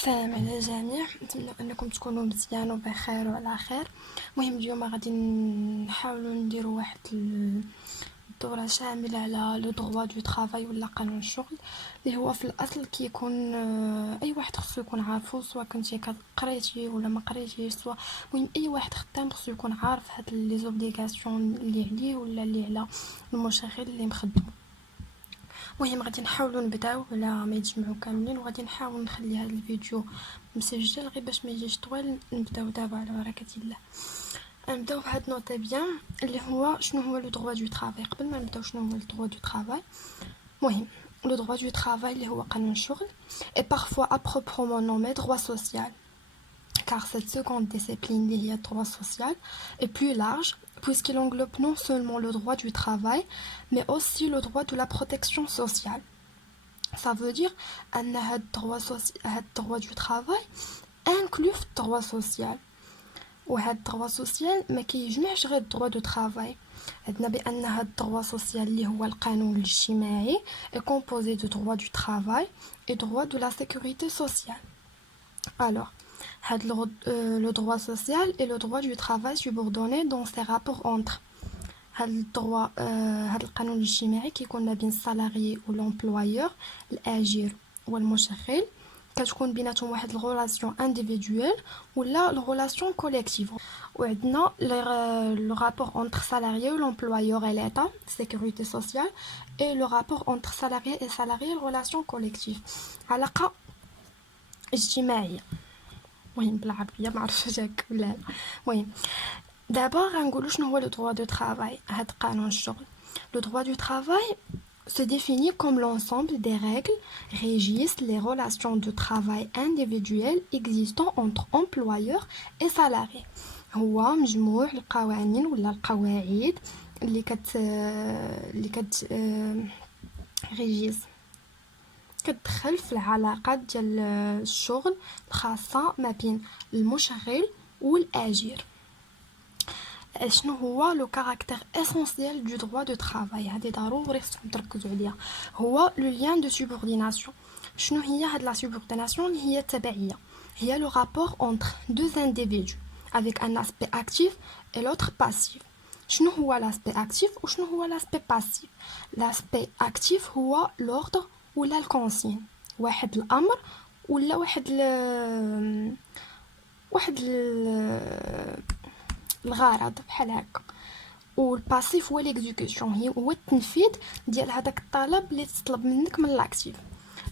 السلام على الجميع، نتمنى انكم تكونوا مزيان وبخير وعلى خير. المهم اليوم غادي نحاولوا نديروا واحد الدوره شامله على لو droit du travail ولا قانون الشغل، اللي هو في الاصل كيكون اي واحد خصو يكون عارفو، سواء كنتي قريتي ولا ما قريتيش، سواء المهم اي واحد خدام خصو يكون عارف هاد لي زوبليغاسيون اللي عليه ولا اللي على المشغل اللي مخدم. المهم غادي نحاولوا نبداو على ما يتجمعوا كاملين، وغادي نحاول نخلي هذا الفيديو مسجل غير باش ما يجيش طويل. نبداو دابا على بركه الله. نبداو بهاد نوطي بيان اللي هو شنو هو لو droit du travail. قبل ما نبداو شنو هو لو droit du travail، المهم لو droit du travail اللي هو قانون الشغل et parfois à proprement nommé droit social, car cette seconde discipline liée au droit social est plus large puisqu'il englobe non seulement le droit du travail mais aussi le droit de la protection sociale. Ça veut dire que le droit du travail inclut le droit social. وهذا الدروا سوسيال ما كيجمعش غير الدروا دو طرافاي. عندنا بان هذا الدروا سوسيال اللي هو القانون الاجتماعي est composé de droit du travail et droit de la sécurité sociale. Alors le droit social et le droit du travail subordonné dans ces rapports entre هذا الدروا هذا القانون الاجتماعي كيكون ما بين السالاري والامبلويور، الاجير والمشغل، كتكون بيناتهم واحد الغولاسيون انديفيدويل ولا الغولاسيون كوليكتيف. وعندنا لو رابور اونتر سالاريي والامبلويور اي ليتا سيكوريتي سوسيال، اي لو رابور اونتر سالاريي اي سالاريي الغولاسيون كوليكتيف علاقه اجتماعيه. المهم بالعربيه ما عرفتش هكا ولا لا. المهم دابا غنقولوا شنو هو لو droit de travail. هاد قانون الشغل le droit du travail se définit comme l'ensemble des règles régissent les relations de travail individuelles existant entre employeurs et salariés. هو مجموع القوانين ولا القواعد اللي كت ريجيس كتدخل في العلاقات ديال الشغل الخاصه ما بين المشغل والاجير. شنو هو لو كاركتير اسونسيال دو droit de travail؟ هذه ضروري خصكم تركزوا عليها. هو لو لين دو سوبورديناسيون. شنو هي هاد لا سوبورديناسيون؟ اللي هي التبعيه، هي لو رابور اونتر دو انديفيدو avec un aspect actif et l'autre passif. شنو هو لاسبي اكتيف وشنو هو لاسبي باسيف؟ لاسبي اكتيف هو لوردر ولا الكونسين، واحد الامر ولا واحد الغرض بحال هكا. والباسيف هو ليكزيكوسيون، هو التنفيذ ديال هذاك الطلب اللي تطلب منك من لاكتيف.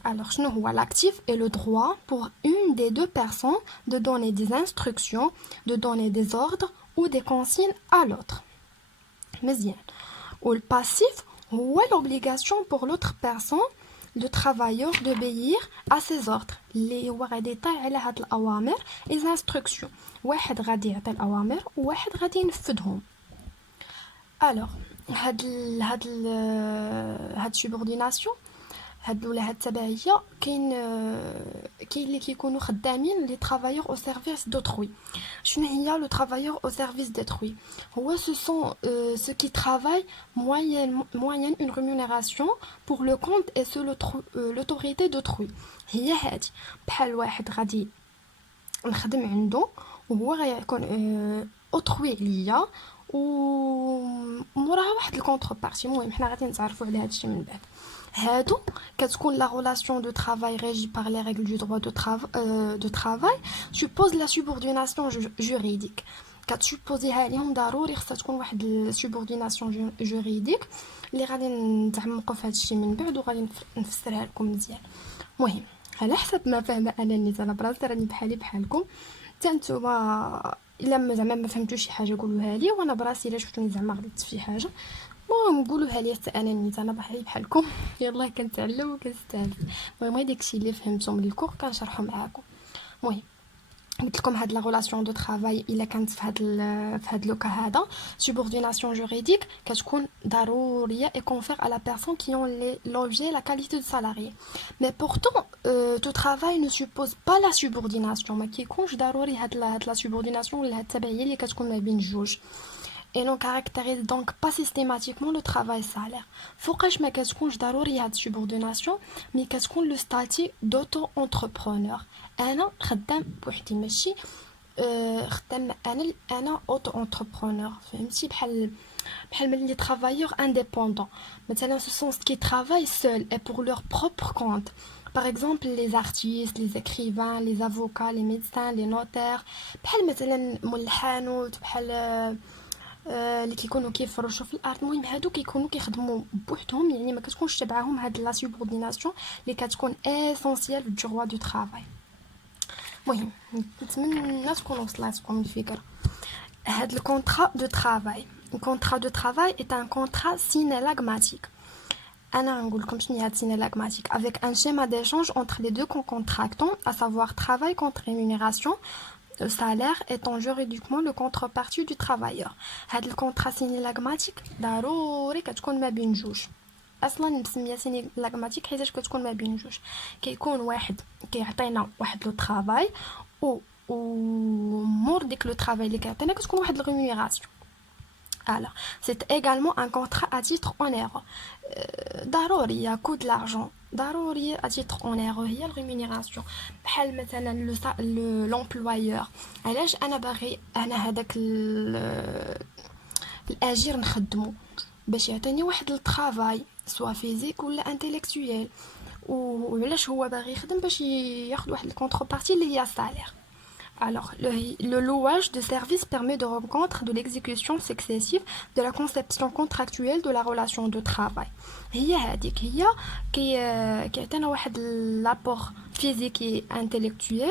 Alors شنو هو l'actif est le droit pour une des deux personnes de donner des instructions, de donner des ordres ou des consignes à l'autre. مزيان. والباسيف هو l'obligation pour l'autre personne, le travailleur, d'obéir à ses ordres. اللي هو غادي يطيع على هاد الأوامر les instructions. واحد غادي يعطي الأوامر وواحد غادي ينفذهم. Alors هاد subordination هاد التبعيه كاين اللي كيكونوا خدامين لي travailleurs au service d'autrui. شنو هي le travailleur au service d'autrui؟ هو ce sont ceux qui travaillent moyenne une rémunération pour le compte et sous l'autorité d'autrui. هي هادي بحال واحد غادي نخدم عنده وهو غيكون اوتروي عليا وموراها واحد الكونتربارتي. المهم حنا غادي نتعرفوا على هادشي من بعد. هادو كتكون لا relation de travail régie par les règles du droit de travail suppose la subordination juridique. كتسوبوزيها ليهم ضروري خصها تكون واحد السوبورديناسيون جوريديك اللي غادي نتعمقوا في هادشي من بعد وغادي نفسرها لكم مزيان. المهم على حسب ما فاهمه انا نيت انا براسي راني بحالكم حتى نتوما الا زعما ما فهمتوش شي حاجه قولوها لي، وانا براسي الا شفتوني زعما غلطت في حاجه المهم قولوها لي حتى انا نيت انا بحالكم. يلا كنتعلم وكنستافد. المهم غير داكشي اللي فهمتو من الكور كنشرحو معاكم. المهم قلت لكم هاد لا ريلاسيون دو طرافاي الا كانت في هاد لوكا هذا سوبورديناسيون جوريديك كتكون ضروريه اي كونفير على لا بيرسون كي اون لوجي لا كاليتي دو سالاري. مي بورتون تو طرافاي نو سوبوز با لا سوبورديناسيون، ما كيكونش ضروري هاد لا سوبورديناسيون ولا هاد التبعيه اللي كتكون ما بين جوج. et ne caractérise donc pas systématiquement le travail salaire. فوقاش ما كتكونش ضروري هاد subordination مي كتكون لو ستاتي d'auto entrepreneur. انا خدام بوحدي ماشي خدام انا اوتو انتربرونور فهمتي بحال ملي travailleurs indépendants مثلا ce sont ceux qui travaillent seuls et pour leur propre compte. Par exemple, les artistes, les écrivains, les avocats, les médecins, les notaires. بحال مثلا مول الحانوت بحال اللي كيكونوا كيفرشوا في الارض. المهم هادو كيكونوا كيخدموا بوحدهم يعني ما كتكونش تبعهم هاد لا سوبورديناسيون اللي كتكون اسونسيال في الدغوا دو طرافاي. المهم نتمنى تكون وصلاتكم الفكره. هاد الكونطرا دو طرافاي Le contrat de travail est un contrat synallagmatique. أنا نقول لكم شنو هاد synallagmatique avec un schéma d'échange entre les deux contractants, à savoir travail contre rémunération, le salaire étant juridiquement le contrepartie du travailleur. هاد الكونطرا synallagmatique ضروري كتكون ما بين جوج. اصلا مسميه synallagmatique حيتاش كتكون ما بين جوج. كيكون واحد كيعطينا واحد لو طرافاي و مور ديك لو طرافاي اللي كيعطينا كتكون واحد الريمونيراسيون. Alors, c'est également un contrat à titre onéreux. ضروري il y a coût de l'argent. ضروري à titre onéreux هي الريمونيراسيون. بحال مثلا l'employeur. علاش انا باغي انا هذاك الاجير نخدمو باش يعطيني واحد الطرافاي سوا فيزيك ولا انتيليكتويال وعلاش هو باغي يخدم باش ياخذ واحد الكونتربارتي اللي هي السالير. Alors, le louage de service permet de rendre compte de l'exécution successive de la conception contractuelle de la relation de travail. هي هذيك هي كيعطينا واحد l'apport physique et intellectuel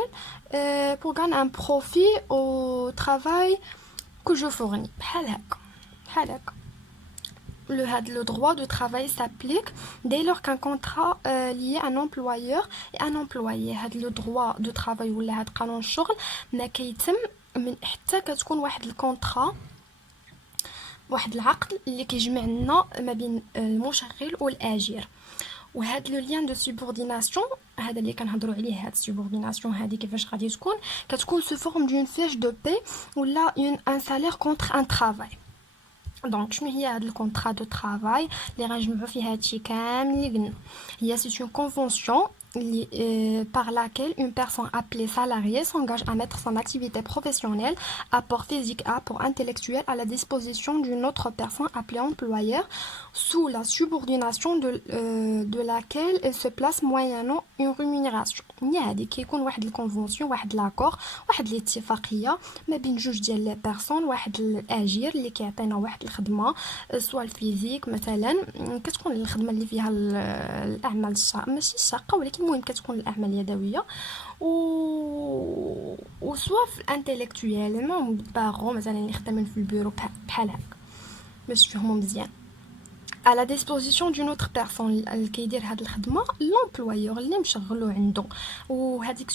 pour gagner un profit au travail que je fournis. بحال هكا. Le droit de travail s'applique dès lors qu'un contrat lié à un employeur et un employé. Le droit de travail ou le قانون الشغل ما كيتم من حتى كتكون واحد الكونطرا واحد العقد اللي كيجمعنا ما بين المشغل والاجير. وهاد لو لين دو سوبورديناسيون هذا اللي كنهضروا عليه هاد السوبورديناسيون هذه كيفاش غادي كتكون سو فورم دون فيش دو بي ولا ان سالير كونتر ان ترافاي. دونك شنو هي هاد الكونطرا دو طرافاي اللي غنجمعوا فيه هادشي كامل اللي قلنا هي سي اون كونفونسيون par laquelle une personne appelée salarié s'engage à mettre son activité professionnelle, apport physique et apport intellectuel à la disposition d'une autre personne appelée employeur sous la subordination de laquelle elle se place moyennant une rémunération. هادي كيكون واحد الكونفونسيون واحد لاكور واحد الاتفاقيه ما بين جوج ديال لي بيرسون واحد الاجير اللي كيعطينا واحد الخدمه سواء الفيزيك مثلا كتكون الخدمه اللي فيها الاعمال الشاقه ماشي الشاقه ولكن المهم كتكون الاعمال اليدويه وسواء في الانتيليكتويال ما باغو مثلا اللي خدامين في البيرو بحال هكا باش تفهموا مزيان à la disposition d'une autre personne اللي كيدير هاد الخدمه l'employeur اللي مشغلو عنده وهذيك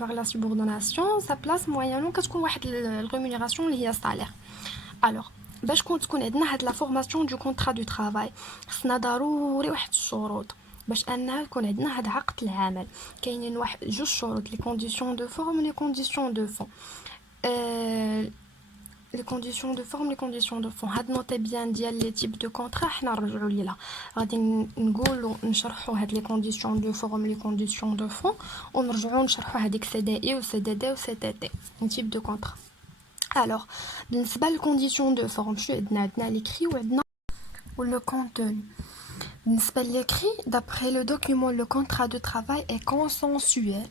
par la subordination sa place moyennant كتكون واحد الريمونيراسيون اللي هي السالير. alors باش تكون عندنا هاد لا فورماسيون دو كونطرا دو طرافاي خصنا ضروري واحد الشروط باش انها يكون عندنا هاد عقد العمل. كاينين واحد جوج شروط لي كونديسيون دو فورم لي كونديسيون دو فون. les conditions de forme les conditions de fond هاد نوتي بيان ديال لي تيب دو كونطرا حنا نرجعوا ليها غادي نقولوا نشرحوا هاد لي كونديسيون دو فورم لي كونديسيون دو فون ونرجعوا نشرحوا هذيك سي دي اي و سي دي دي و سي تي تي تيب دو كونطرا. alors بالنسبه للكونديسيون دو فورم شنو عندنا ليكري وعندنا لو كونتوني. بالنسبه لليكري d'après le document le contrat de travail est consensuel.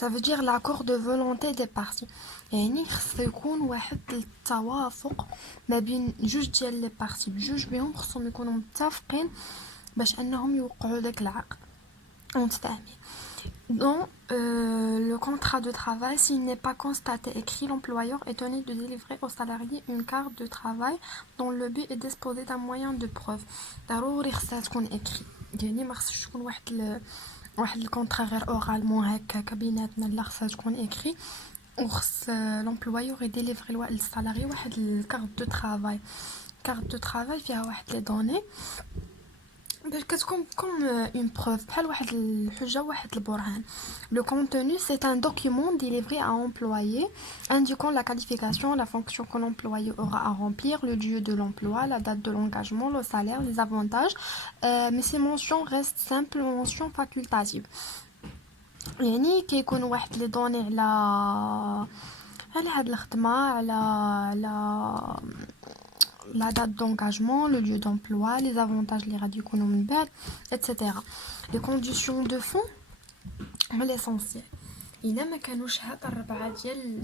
Ça veut dire l'accord de volonté des parties. يعني خص يكون واحد التوافق ما بين جوج ديال لي بارتي بجوج بهم خصهم يكونوا متفقين باش انهم يوقعوا داك العقد متفاهمين. Dans le contrat de travail, s'il n'est pas constaté écrit, l'employeur est tenu de délivrer au salarié une carte de travail dont le but est disposer d'un moyen de preuve. ضروري خصها تكون écrit. يعني ما خصش تكون واحد الكونطرا غير اورالمون هكا بيناتنا لا خصها تكون écrit. وخص l'employeur يديليفري للسالاري واحد الكارت دو طرافاي. كارت دو طرافاي فيها واحد لي دوني باش كتكون comme une preuve بحال واحد الحجة واحد البرهان. Le contenu c'est un document délivré à employé indiquant la qualification, la fonction que l'employé aura à remplir, le lieu de l'emploi, la date de l'engagement, le salaire, les avantages. Mais ces mentions restent simples mentions facultatives. يعني كيكون واحد لي دوني على هاد الخدمة على la date d'engagement, le lieu d'emploi, les avantages les radicaux etc. Les conditions de fond, mais l'essentiel. إلا ما كانوش هاد الربعة ديال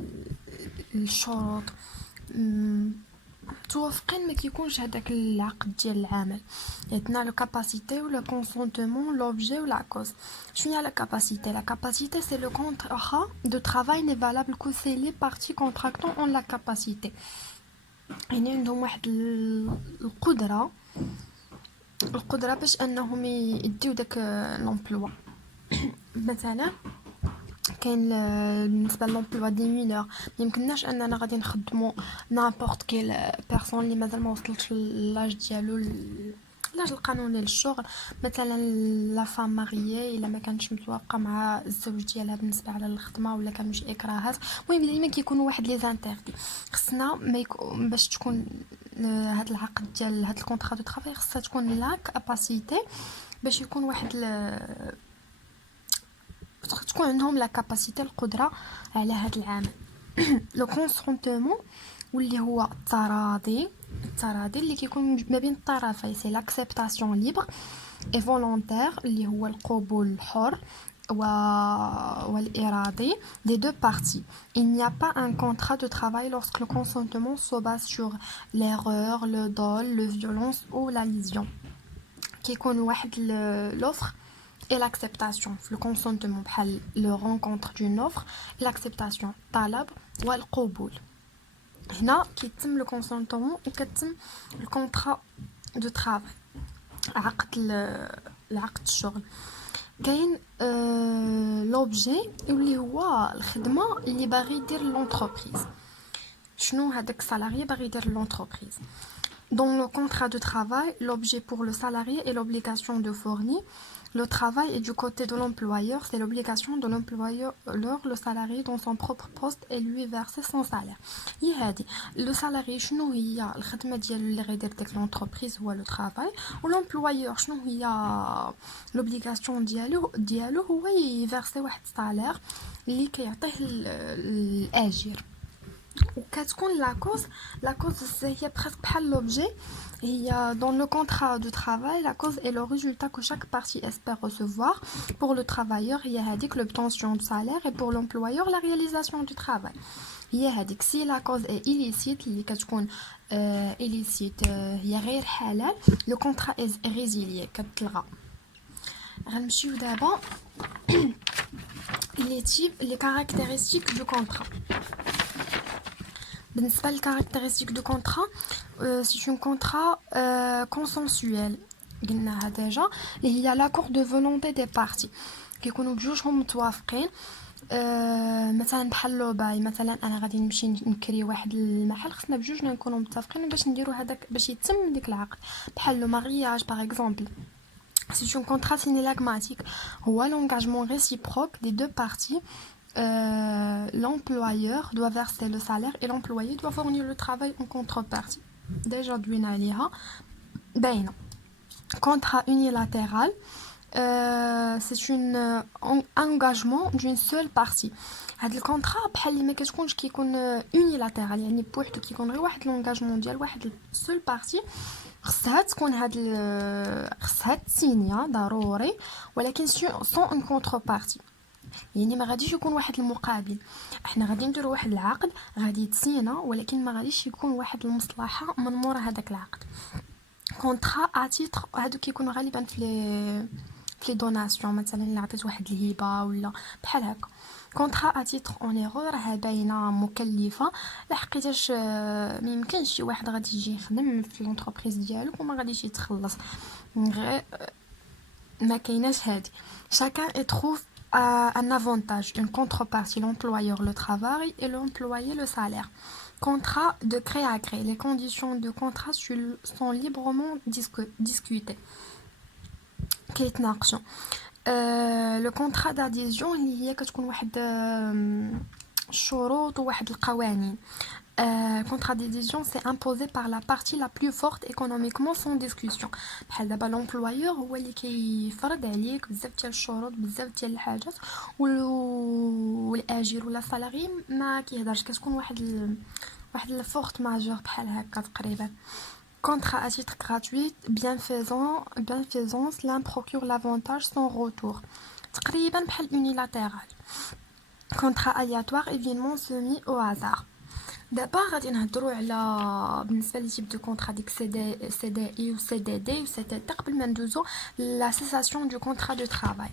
الشروط متوافقين ما كيكونش هداك العقد ديال العمل. عندنا لو كاباسيتي و لو كونسونتمون لوبجي و لا كوز. شنو هي لا كاباسيتي؟ لا كاباسيتي سي لو كونترا دو travail n'est valable que si les parties contractantes ont la capacité. يعني عندهم واحد القدرة باش انهم يديو داك لومبلوا. مثلا كاين بالنسبه لومبلوا دي مينور ميمكنناش اننا غادي نخدمو نابورت كيل بيرسون اللي مازال ما وصلتش لاج ديالو لاج القانوني للشغل. مثلا لا فام ماريي الا ما كانتش متوافقه مع الزوج ديالها بالنسبه على الخدمه ولا كانوا شي اكراهات. المهم ديما كيكونوا واحد لي زانتيردي. خصنا ما باش تكون هاد العقد ديال هاد الكونطرا دو طرافاي خصها تكون لا كاباسيتي باش يكون واحد تكون عندهم لا كاباسيتي القدره على هاد العمل. لو كونسونتمون واللي هو التراضي اللي كيكون ما بين الطرفين سي لاكسبتاسيون ليبر اي فولونتير اللي هو القبول الحر والإرادي des deux parties. Il n'y a pas un contrat de travail lorsque le consentement se base sur l'erreur, le dol, la violence ou la lésion. كيكون واحد l'offre et l'acceptation. Le consentement بحال le rencontre d'une offre, l'acceptation طلب والقبول. هنا كيتم لو كونسونطمون وكتم الكونطرا دو طرافاي العقد الشغل. كاين لوبجي اللي هو الخدمه اللي باغي يدير لونتربريز. شنو هذاك السالاري باغي يدير لونتربريز؟ Dans le contrat de travail, l'objet pour le salarié est l'obligation de fournir. Le travail est du côté de l'employeur, c'est l'obligation de l'employeur, le salarié dans son propre poste et lui verser son salaire. Le salarié, شنو هي الخدمة ديالو اللي غيدير ديك l'entreprise هو le travail. و l'employeur شنو هي l'obligation ديالو هو يفرسي واحد السالير اللي كيعطيه الأجير. وكتكون لا كوز هي presque بحال l'objet. هي dans le contrat de travail la cause est le résultat que chaque partie espère recevoir. Pour le travailleur هي هذيك l'obtention de salaire et pour l'employeur la réalisation du travail. هي هذيك si la cause est illicite اللي كتكون illicite هي غير حلال le contrat est résilié كتلغى. غنمشيو دابا les caractéristiques du contrat. بالنسبة للكاركتيرستيك دو كونطرا سي اون كونطرا كونسنسويل قلناها ديجا اللي هي لاكور دو فولونتي دي بارتي كيكونوا بجوجهم متوافقين. مثلا بحال لو باي مثلا انا غادي نمشي نكري واحد المحل خصنا بجوجنا نكونوا متفقين باش نديروا هذاك باش يتم ديك العقد. بحال لو مارياج باغ اكزومبل سي اون كونطرا سينيلاغماتيك هو لونغاجمون ريسيبروك دي دو بارتي. L'employeur doit verser le salaire et l'employé doit fournir le travail en contrepartie. Déjà دوينا عليها باينه. Contrat unilatéral c'est un engagement d'une seule partie. هاد الكونطرا بحال اللي ما كتكونش كيكون unilatéral يعني بوحدو كيكون غير واحد لونغاجمون ديال واحد seule partie. خصها تكون خصها تسينيا ضروري ولكن sans une contrepartie. يعني ما غاديش يكون واحد المقابل. احنا غادي نديروا واحد العقد غادي يتسينا ولكن ما غاديش يكون واحد المصلحه من مورا هذاك العقد. كونطرا ا تيتر هادو كيكونوا غالبا في لي دوناسيون مثلا اللي عطيت واحد الهبه ولا بحال هكا. كونطرا ا تيتر اون ايغور راه باينه مكلفه لحقيتاش ما يمكنش شي واحد غادي يجي يخدم في لونتربريز ديالو وما غاديش يتخلص غير ما كايناش هادي. chacun y trouve un avantage, une contrepartie, l'employeur le travail et l'employé le salaire. Contrat de gré à gré. Les conditions de contrat sont librement discutées. كيتناقشوا. لو كونطرا داديزيون اللي هي كتكون واحد الشروط وواحد القوانين. Contrat d'adhésion, c'est imposé par la partie la plus forte économiquement sans discussion. بحال دابا l'employeur هو اللي كيفرض عليك بزاف ديال الشروط بزاف ديال الحاجات والاجير ولا السالاري ما كيهضرش كتكون واحد الفورت ماجور بحال هكا تقريبا. Contrat à titre gratuit, bienfaisance, l'un procure l'avantage sans retour. تقريبا بحال unilatéral. Contrat aléatoire, événement soumis au hasard. دابا غادي نهضروا على بالنسبه لي تيب دو كونطرا ديك سي دي اي و سي دي دي و سي تي قبل ما ندوزو لا سيساسيون دو كونطرا دو ترافاي.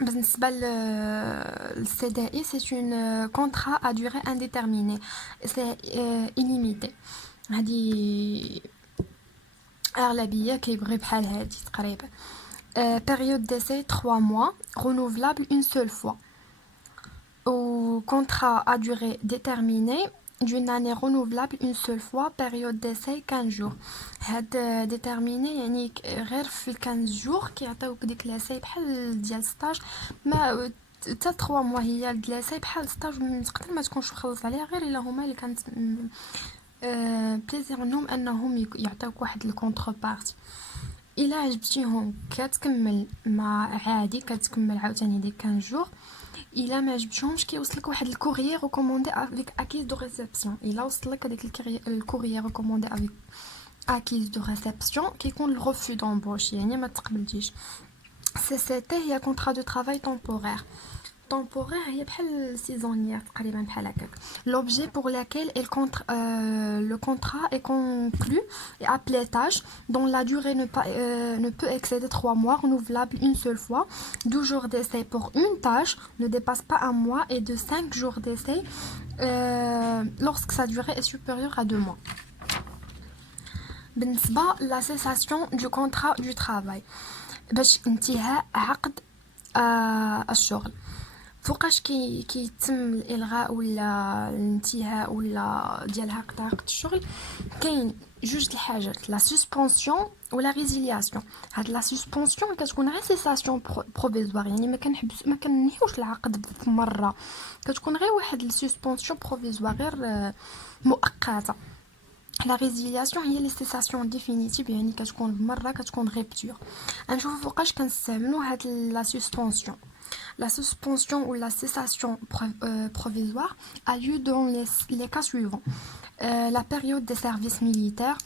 بالنسبه للسي دي اي سي اون كونطرا ا دوري انديتيرميني سي illimité. هادي اغلبيه كيبغي بحال هادي تقريبا. période d'essai 3 mois renouvelable une seule fois. Au contrat à durée déterminée d'une année renouvelable une seule fois, période d'essai 15 jours. هاد déterminé يعني غير في 15 jours كيعطيوك ديك لاساي بحال ديال ستاج ما حتى 3 موا هي لاساي بحال ستاج تقدر ما تكونش مخلص عليها غير الا هما اللي كانت بليزير منهم انهم يعطيوك واحد الكونتر بارتي. الا عجبتيهم كتكمل ما عادي كتكمل عاوتاني ديك 15 jours. الا ما عجبتهمش كيوصلك واحد الكوريير ريكوموندي افيك اكيز دو ريسبسيون. الا وصلك هذيك الكوريير ريكوموندي افيك اكيز دو ريسبسيون كيكون الرفو دومبوش يعني ما تقبلتيش. سي سي تي هي كونطرا دو ترافاي temporaire. Temporaire هي بحال سيزونيير تقريبا بحال هكاك. L'objet pour lequel le contrat est conclu est appelé tâche dont la durée ne peut excéder 3 mois, renouvelable une seule fois. 12 jours d'essai pour une tâche ne dépasse pas un mois et de 5 jours d'essai lorsque sa durée est supérieure à 2 mois. بالنسبة la cessation du contrat du travail باش انتهاء عقد الشغل. فوقاش كيتم الالغاء ولا الانتهاء ولا ديال عقد الشغل كاين جوج الحاجات لا سسبونسيون ولا ريزيلياسيون. هاد لا سسبونسيون كتكون غير سيساسيون بروفيزوار يعني ما كننهيوش العقد في مره كتكون غير واحد السسبونسيون بروفيزوار غير مؤقته. لا ريزيلياسيون هي لي سيساسيون ديفينيتيف يعني كتكون بمره كتكون غيبتور. غنشوفوا فوقاش كنستعملوا هاد لا سسبونسيون. La suspension ou la cessation provisoire a lieu dans les cas suivants. La période des services militaires,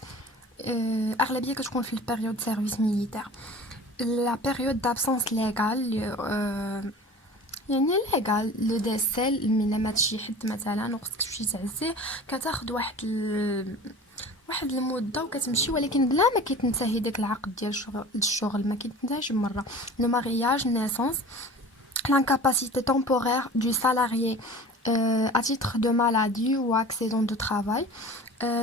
أغلبية كتكون في période de service militaire. La période d'absence légale, يعني ليغال لو ديسيل من لما تشي حد مثلا وخصك تمشي تعزيه كتاخد واحد المده وكتمشي ولكن بلا ما كيتنتهي داك العقد ديال الشغل ما كيتنتهيش بمره. لو مارياج نيسونس l'incapacité temporaire du salarié à titre de maladie ou accident de travail.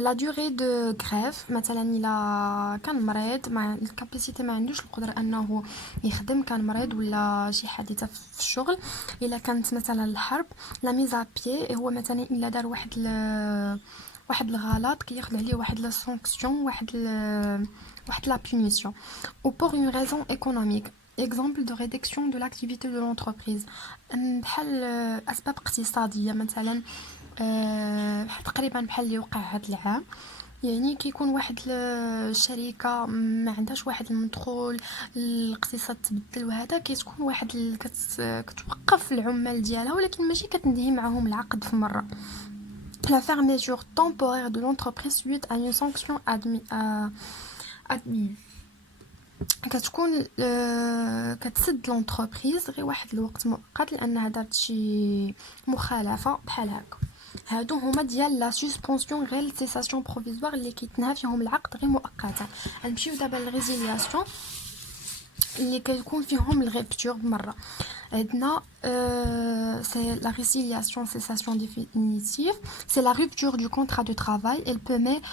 La durée de grève مثلا الا كان مريض مع الكاباسيتي ما عندوش القدره انه يخدم كان مريض ولا شي حادثه في الشغل. الا كانت مثلا الحرب لا ميزا بيي هو مثلا الا دار واحد الغلط كياخذ عليه واحد لا سانكسيون واحد لا بونيسيون ou pour une raison économique. Exemple de réduction de l'activité de l'entreprise. بحال أسباب اقتصادية مثلا تقريبا بحال اللي وقع هاد العام يعني كيكون واحد الشركة ما عندهاش واحد المدخول الاقتصاد تبدل وهذا كتكون واحد كتوقف العمال ديالها ولكن ماشي كتنهي معهم العقد في مرة. La fermeture temporaire de l'entreprise suite à une sanction admise. كتكون كتسد لونتربريز غير واحد الوقت مؤقت لانها دارت شي مخالفه بحال هكا. هادو هما ديال لا سسبونسيون غير السيساسيون بروفيزوار اللي كيتنهى فيهم العقد غير مؤقتا. غنمشيو دابا للريزيلياسيون اللي كيكون فيهم الغيبتور بمره. عندنا c'est la résiliation cessation définitive, c'est la rupture du contrat de travail. Elle peut mettre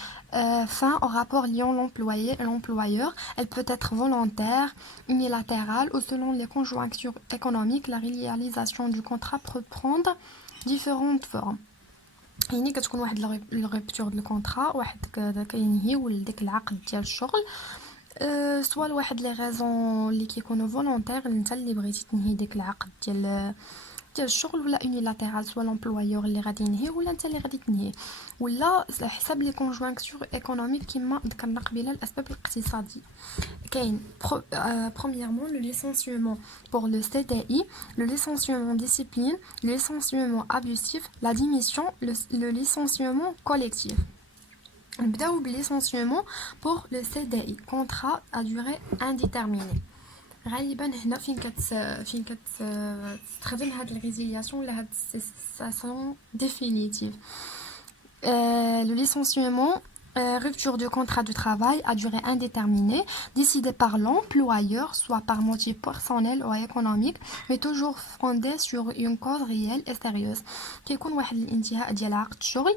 fin au rapport liant l'employé et l'employeur. Elle peut être volontaire, unilatérale ou selon les conjonctures économiques. La réalisation du contrat peut prendre différentes formes. يعني كتكون واحد الرupture ديال الكونطرا واحد كينهي ولديك العقد ديال الشغل سوا لواحد لي غازون اللي كيكونوا فولونتير، انت اللي بغيتي تنهي داك العقد ديال الشغل، ولا اونيلاتيرال سوا لومبلويور اللي غادي ينهي ولا انت اللي غادي تنهي، ولا على حساب لي كونجوانكتور ايكونوميك كما ذكرنا قبيله الاسباب الاقتصاديه. كاين premièrement le licenciement pour le CDI, le licenciement discipline, le licenciement abusif, la démission, le licenciement collectif. نبداو بالليسونسيومون بور لو سي دي اي كونترا ا دوري انديتيرميني. غالبا هنا فين تستخدم هاد الريزيلياسيون ولا هاد السيساسيون ديفينيتيف. Le licenciement, rupture du contrat de travail à durée indéterminée, décidé par l'employeur, soit par motif personnel ou économique, mais toujours fondé sur une cause réelle et sérieuse. كيكون واحد الانتهاء ديال عقد الشغل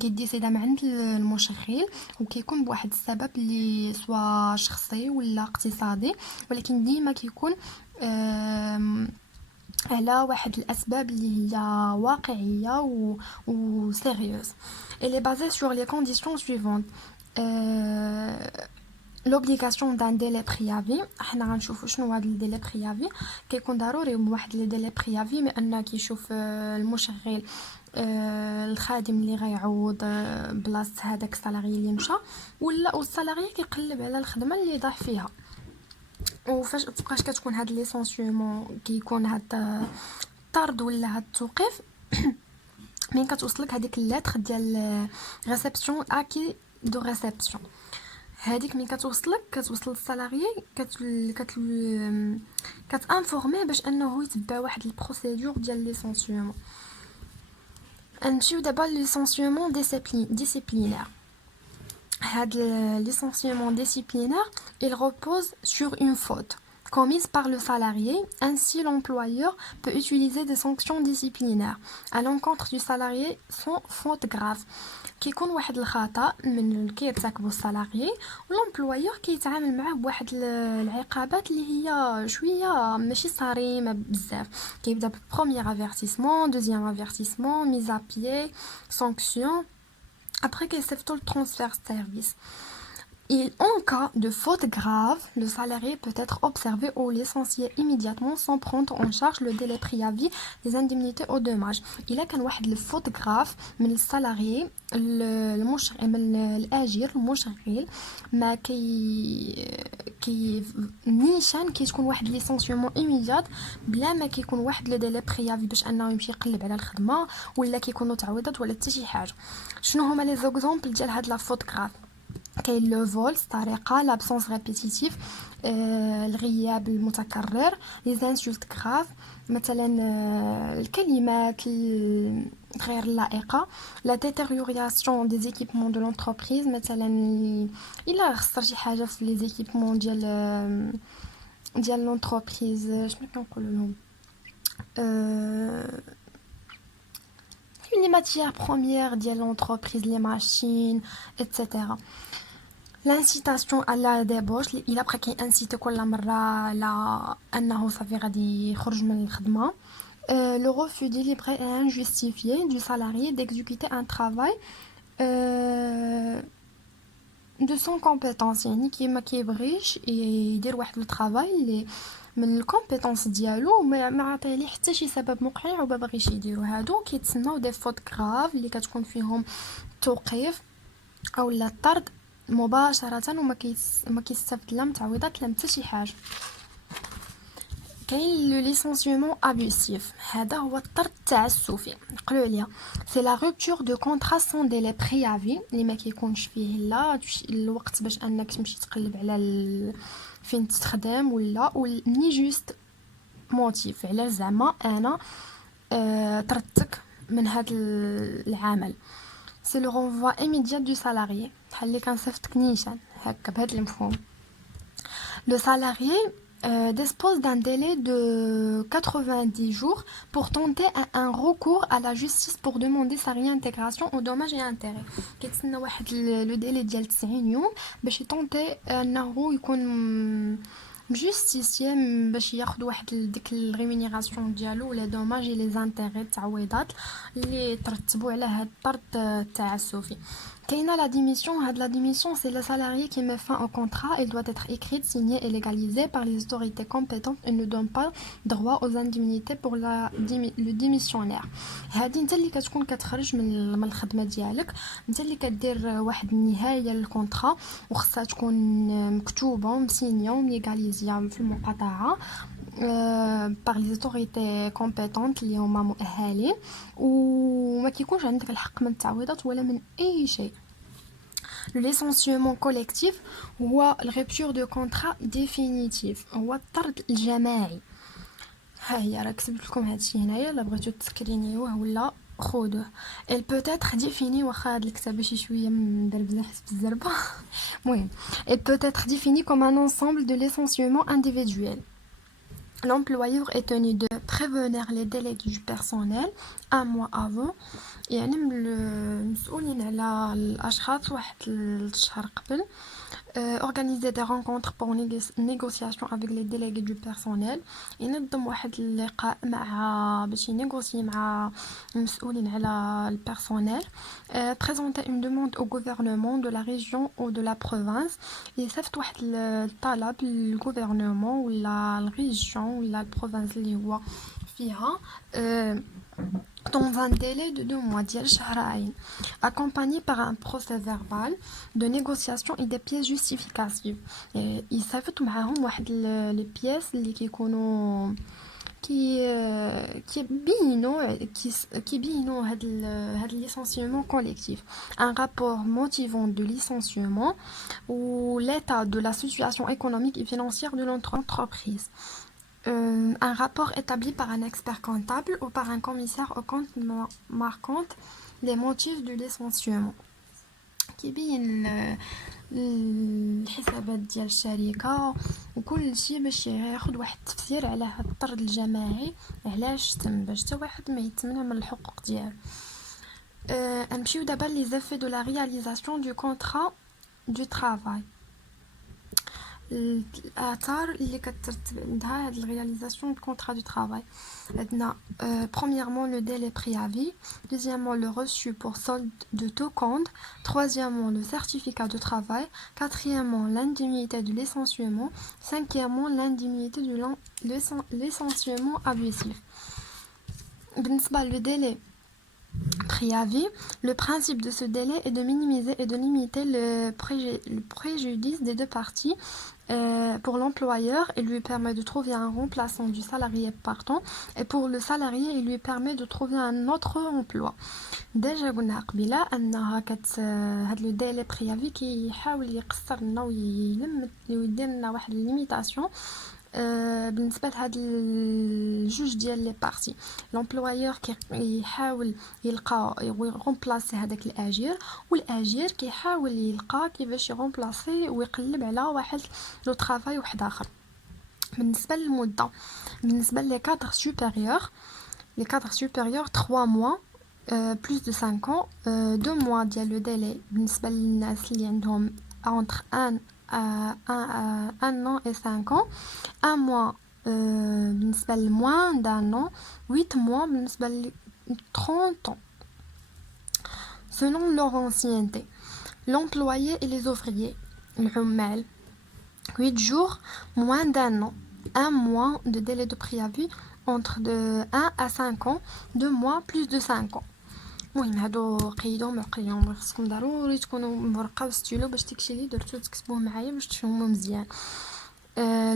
كيديسيدا من عند المشغل، وكيكون بواحد السبب اللي سواء شخصي ولا اقتصادي، ولكن ديما كيكون على واحد الاسباب اللي هي واقعيه و sérieuse. Elle est basée sur les conditions suivantes. L'obligation d'un délai préavis. حنا غنشوفوا شنو هذا الديلي بريافي. كيكون ضروري بواحد لي ديلي بريافي لان كيشوف المشغل الخادم اللي غيعوض بلاصه هذاك السالاري اللي مشى، ولا السالاري كيقلب على الخدمه اللي ضاع فيها. وفاش كتكون هاد ليسونسيومون كيكون هاد الطرد ولا هاد التوقيف من كتوصلك هذيك اللاتر ديال ريسبسيون اكي دو ريسبسيون. هذيك من كتوصل السالاري كتانفورميه باش انه يتبع واحد البروسيدور ديال ليسونسيومون. نمشيو دابا ليسونسيومون ديسيبلينير. Le licenciement disciplinaire, il repose sur une faute commise par le salarié. Ainsi, l'employeur peut utiliser des sanctions disciplinaires à l'encontre du salarié sans faute grave. كيكون واحد الخطأ من كيرتكبو السالاريي، والامبلويور كيتعامل معاه بواحد العقابات اللي هي شويه ماشي صارمه بزاف. كيبدا ببروميير افيرتيسمون، دوزيام افيرتيسمون، ميز ا بيي، سانكسيون. Après qu'il s'effectue le transfert de service. Et en cas de faute grave, le salarié peut être observé ou licencié immédiatement sans prendre en charge le délai préavis des indemnités au dommage. Il a qu'un واحد faute grave من السالاري الأجير المشغل ما كي نيشان كيتكون واحد ليسونسيومون ايميديات بلا ما كيكون واحد لو ديلي بريافي باش انه يمشي يقلب على الخدمه، ولا كيكونوا تعويضات ولا حتى شي حاجه. شنو هما لي زوكزامبل ديال هاد لا فوت غراف؟ كاين لو فول السرقه، لابسونس ريبيتيتيف، الغياب المتكرر، لي زانسولت غراف مثلا الكلمات غير اللائقه، لا ديتيريورياسيون دي زيكيبمون دو لونتربريز مثلا الا خسر شي حاجه في لي زيكيبمون ديال لونتربريز شنو كنقولوا لهم les matières premières de l'entreprise, les machines, etc. L'incitation à la débauche, il a pris incité كل مرة على أنه صافي غادي يخرج من الخدمة. Le refus délibéré et injustifié du salarié d'exécuter un travail de son compétence. يعني ما كيبغيش يدير واحد الترافاي اللي من الكومبيتونس ديالو ما عطيه ليه حتى شي سبب مقنع وما باغيش يديرو. هادو كيتسناو دي فوت غراف اللي كتكون فيهم توقيف او لا الطرد مباشره، وما كيستافد لا من تعويضات لا حتى شي حاجه. كاين لو ليسونسيومون ابوسيف، هذا هو الطرد التعسفي. نقولوا عليها سي لا روبتور دو كونطرا سون ديلي بريافي اللي ما كيكونش فيه لا الوقت باش انك تمشي تقلب على فين تستخدم ولا ني جوست موتيف على زعما انا طردتك من هذا العمل. سي لو رونفوا ايميديات دو سالاريي، بحال اللي كنصيفطك نيشان هكا بهذا المفهوم. Le salarié dispose d'un délai de 90 jours pour tenter un recours à la justice pour demander sa réintégration au dommage et intérêt. كيتسنى واحد لو ديلي ديال 90 يوم باش يطونطي انه يكون جوستيسيا باش ياخذ واحد ديك الريمونيراسيون ديالو ولا دوماج لي زانتيغي التعويضات اللي ترتبوا على هاد الطرد التعسفي. Kaina la démission, la démission, c'est le salarié qui met fin au contrat. Elle doit être écrite, signée et légalisée par les autorités compétentes et ne donne pas droit aux indemnités pour le démissionnaire. هذه انت اللي كتكون كتخرج من الخدمه ديالك، انت اللي كدير واحد النهايه للكونطرا وخصها تكون مكتوبه ومسينيه وميغاليزيه في المقاطعه par les autorités compétentes اللي هما مؤهلين، وما كيكونش عندك الحق من التعويضات ولا من اي شيء. Le licenciement collectif هو الرupture de contrat définitive، هو الطرد الجماعي. ها هي راه كتبت لكم هادشي هنايا، الا بغيتو تسكرينيوه ولا خذوه. elle peut être définie، واخا هاد الكتابه شي شويه مدربزه حسب الزربه المهم elle peut être définie comme un ensemble de licenciements individuels. L'employeur est tenu de prévenir les délais du personnel un mois avant. يعني المسؤولين على الأشخاص واحد الشهر قبل. Organiser des rencontres pour négociation avec les délégués du personnel. ينظم واحد اللقاء مع باش ينيغوسي مع المسؤولين على البيرسونيل. Présenter une demande au gouvernement de la région ou de la province. يصيفط واحد الطلب للغوفرنمون ولا الريجيون ولا البروفانس اللي هو فيها dans un délai de 2 mois ديال شهرين، accompagné par un procès verbal de négociation et des pièces justificatives. يصيفطوا معاهم واحد لي بياس اللي كيكونوا كيبينوا هاد licenciement collectif. Un rapport motivant de licenciement ou l'état de la situation économique et financière de l'entreprise. Un rapport établi par un expert comptable ou par un commissaire aux comptes marquant les motifs du licenciement. كيبين الحسابات ديال الشركه وكل شيء باش ياخذ واحد التفسير على هذا الطرد الجماعي علاش تم، باش حتى واحد ما يتمنع من الحقوق ديالو. نمشيو دابا لي زيفي دو لا رياليزاسيون دو كونطرا دو ترافاي. الآثار اللي كترتب عندها هاد الرياليزاسيون دو كونطرا دو ترافاي. عندنا premièrement le délai préavis, deuxièmement le reçu pour solde de tout compte, troisièmement le certificat de travail, quatrièmement l'indemnité de licenciement, cinquièmement l'indemnité du licenciement abusif. بالنسبة le délai préavis, le principe de ce délai est de minimiser et de limiter le préjudice des deux parties. Pour l'employeur, il lui permet de trouver un remplaçant du salarié partant, et pour le salarié, il lui permet de trouver un autre emploi. Déjà قلنا قبيله انها هاد لو ديلي بريافي كيحاول يقصر لنا ويدير لنا واحد ليميتاسيون بالنسبه لهاد الجوج ديال لي بارتي. لومبلويور كيحاول يلقى يغومبلاسي هذاك الاجير، والاجير كيحاول يلقى كيفاش يغومبلاسي ويقلب على واحد لو طرافاي واحد اخر. بالنسبه للمده، بالنسبه لي كادر سوبيريور، 3 mois plus de 5 ans. 2 mois ديال لو ديلي بالنسبه للناس اللي عندهم entre 1 an et 5 ans. 1 mois بالنسبة ل moins d'un an. 8 mois بالنسبة ل 30 ans. Selon leur ancienneté, l'employé et les ouvriers, العمال 8 jours, moins d'un an. 1 mois de délai de préavis entre de 1 à 5 ans. 2 mois plus de 5 ans. المهم هادو قيدهم عقليهم، خصكم ضروري تكونوا مورقه وستيلو باش داكشي اللي درتو تكتبوه معايا باش تفهموا مزيان.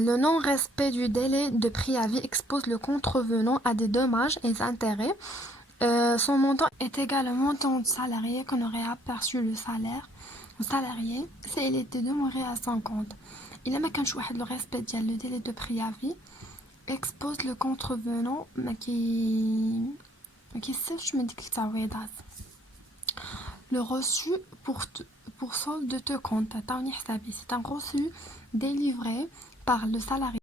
Le non-respect du délai de préavis expose le contrevenant à des dommages et intérêts. Son montant est égal au montant du salarié qu'on aurait aperçu le salaire au salarié si il était demeuré à son compte. إلا ما كانش واحد لو respect ديال le délai de préavis expose le contrevenant ما كيستافدش من ديك التعويضات. Le reçu pour solde de compte عطاوني حسابي. C'est un reçu délivré par le salarié